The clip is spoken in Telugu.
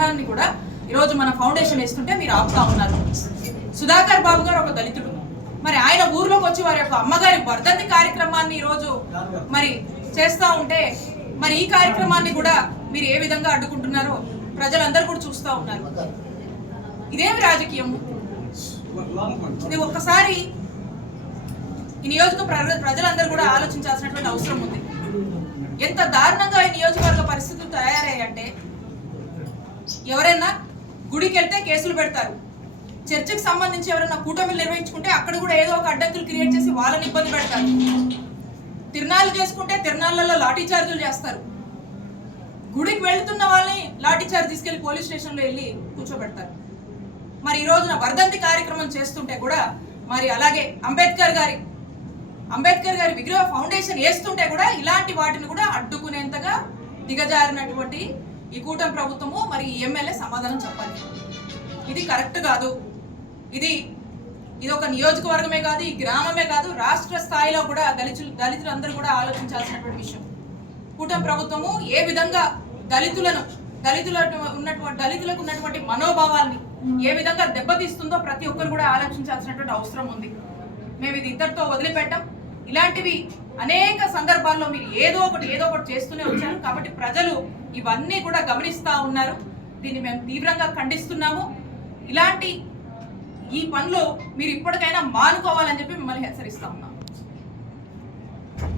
విగ్రహాన్ని కూడా ఈరోజు మన ఫౌండేషన్ వేస్తుంటే మీరు ఆపుతా ఉన్నారు. సుధాకర్ బాబు గారు ఒక దళితుడు, మరి ఆయన ఊర్లోకి వచ్చి వారి యొక్క అమ్మగారి వర్ధంతి కార్యక్రమాన్ని ఈరోజు మరి చేస్తూ ఉంటే మరి ఈ కార్యక్రమాన్ని కూడా మీరు ఏ విధంగా అడ్డుకుంటున్నారో ప్రజలందరూ కూడా చూస్తూ ఉన్నారు. ఇదేమి రాజకీయము? ఇది ఒక్కసారి ఈ నియోజకవర్గ ప్రజలందరూ కూడా ఆలోచించాల్సినటువంటి అవసరం ఉంది. ఎంత దారుణంగా ఈ నియోజకవర్గ పరిస్థితులు తయారయ్యాయంటే ఎవరైనా గుడికి వెళ్తే కేసులు పెడతారు, చర్చికి సంబంధించి ఎవరైనా కూటమిలు నిర్వహించుకుంటే అక్కడ కూడా ఏదో ఒక అడ్డంకులు క్రియేట్ చేసి వాళ్ళని ఇబ్బంది పెడతారు, తిరునాళ్ళు చేసుకుంటే తిరునాళ్ళలో లాఠీ చార్జీలు చేస్తారు, గుడికి వెళ్తున్న వాళ్ళని లాఠీ చార్జ్ తీసుకెళ్లి పోలీస్ స్టేషన్లో వెళ్ళి కూర్చోబెడతారు. మరి ఈ రోజున వర్ధంతి కార్యక్రమం చేస్తుంటే కూడా మరి అలాగే అంబేద్కర్ గారి విగ్రహ ఫౌండేషన్ వేస్తుంటే కూడా ఇలాంటి వాటిని కూడా అడ్డుకునేంతగా దిగజారినటువంటి ఈ కూటమి ప్రభుత్వము మరి ఈ ఎమ్మెల్యే సమాధానం చెప్పాలి. ఇది కరెక్ట్ కాదు. ఇది ఒక నియోజకవర్గమే కాదు, ఈ గ్రామమే కాదు, రాష్ట్ర స్థాయిలో కూడా దళితులందరూ కూడా ఆలోచించాల్సినటువంటి విషయం. కూటమి ప్రభుత్వము ఏ విధంగా దళితులకు ఉన్నటువంటి మనోభావాల్ని ఏ విధంగా దెబ్బతీస్తుందో ప్రతి ఒక్కరు కూడా ఆలోచించాల్సినటువంటి అవసరం ఉంది. మేము ఇది ఇద్దరితో వదిలిపెట్టాం. ఇలాంటివి అనేక సందర్భాల్లో మీరు ఏదో ఒకటి చేస్తూనే వచ్చారు. కాబట్టి ప్రజలు ఇవన్నీ కూడా గమనిస్తూ ఉన్నారు. దీన్ని మేము తీవ్రంగా ఖండిస్తున్నాము. ఇలాంటి ఈ పనులు మీరు ఇప్పటికైనా మానుకోవాలని చెప్పి మిమ్మల్ని హెచ్చరిస్తా ఉన్నాం.